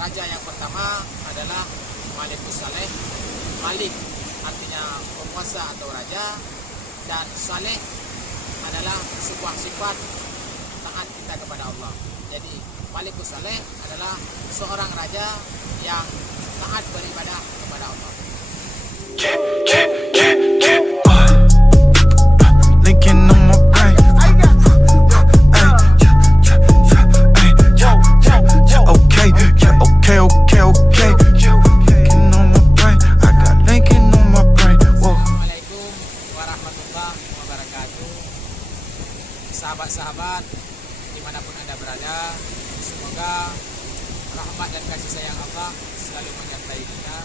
Raja yang pertama adalah Malikus Saleh. Malik artinya penguasa atau raja, dan Saleh adalah sebuah sifat taat kita kepada Allah. Jadi Malikus Saleh adalah seorang raja yang taat beribadah kepada Allah. Linking on my brain. Okay. Linking on my brain. I got linking on my brain. Whoa. Assalamualaikum warahmatullahi wabarakatuh. Sahabat-sahabat dimanapun Anda berada, semoga rahmat dan kasih sayang Allah selalu menyertai kita.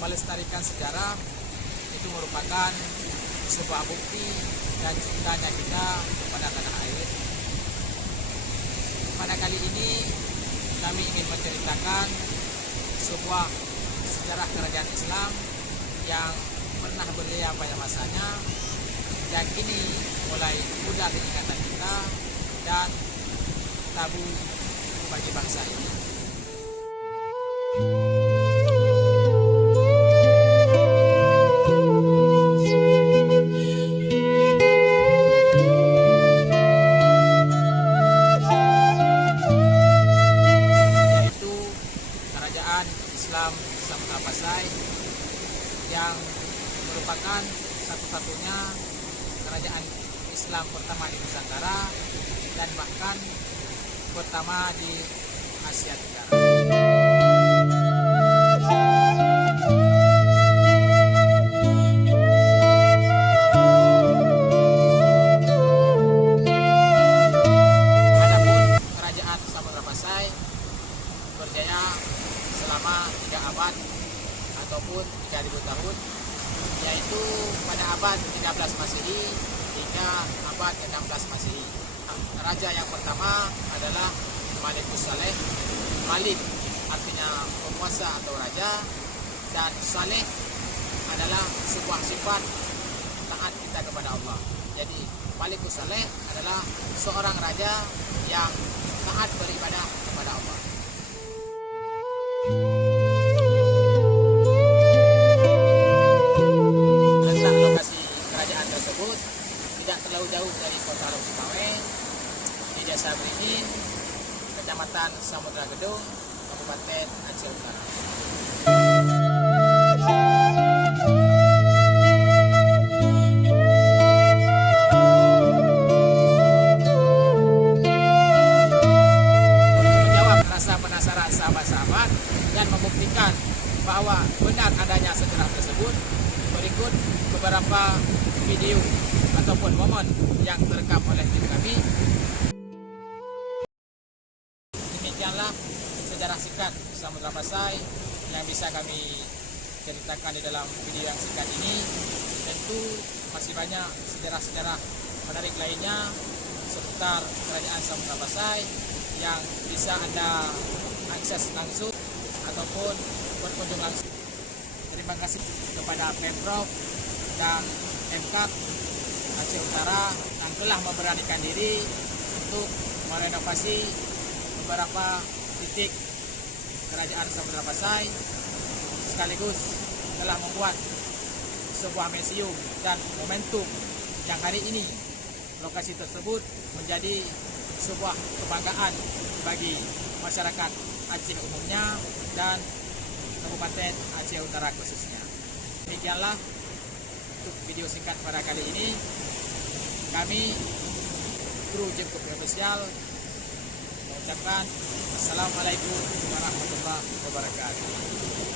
Melestarikan sejarah itu merupakan sebuah bukti dan cintanya kita kepada tanah air. Pada kali ini kami ingin menceritakan sebuah sejarah kerajaan Islam yang pernah berjaya pada masanya dan kini mulai pudar di ingatan kita dan tabu bagi bangsa ini. Yaitu Kerajaan Islam Samudra Pasai yang merupakan satu-satunya kerajaan Islam pertama di Nusantara dan bahkan pertama di Asia Tenggara. Adapun Kerajaan Samudra Pasai berjaya selama 3 abad ataupun 3000 tahun, yaitu pada abad 13 Masehi hingga abad 16 Masehi. Raja yang pertama adalah Malikus Saleh. Malik artinya penguasa atau raja, dan Saleh adalah sebuah sifat taat kita kepada Allah. Jadi Malikus Saleh adalah seorang raja yang taat beribadah kepada Allah. Letak lokasi kerajaan tersebut tidak terlalu jauh dari kota Lok-Sukawai, di Desa Beringin, Kecamatan Samudra Gedung, Kabupaten Aceh Utara. Menjawab rasa penasaran sahabat-sahabat dan membuktikan bahwa benar adanya sejarah tersebut, berikut beberapa video ataupun momen yang terekam oleh tim kami. Demikianlah sejarah singkat Samudra Pasai yang bisa kami ceritakan di dalam video yang singkat ini. Tentu masih banyak sejarah-sejarah menarik lainnya seputar Kerajaan Samudra Pasai yang bisa Anda akses langsung ataupun berkunjung langsung. Terima kasih kepada Pemprov dan Pemkab Aceh Utara yang telah memberanikan diri untuk merenovasi beberapa titik Kerajaan Samudra Pasai, sekaligus telah membuat sebuah museum dan momentum yang hari ini lokasi tersebut menjadi sebuah kebanggaan bagi masyarakat Aceh umumnya dan Kabupaten Aceh Utara khususnya. Demikianlah untuk video singkat pada kali ini. Kami kru Jepkop Official mengucapkan Assalamualaikum warahmatullahi wabarakatuh.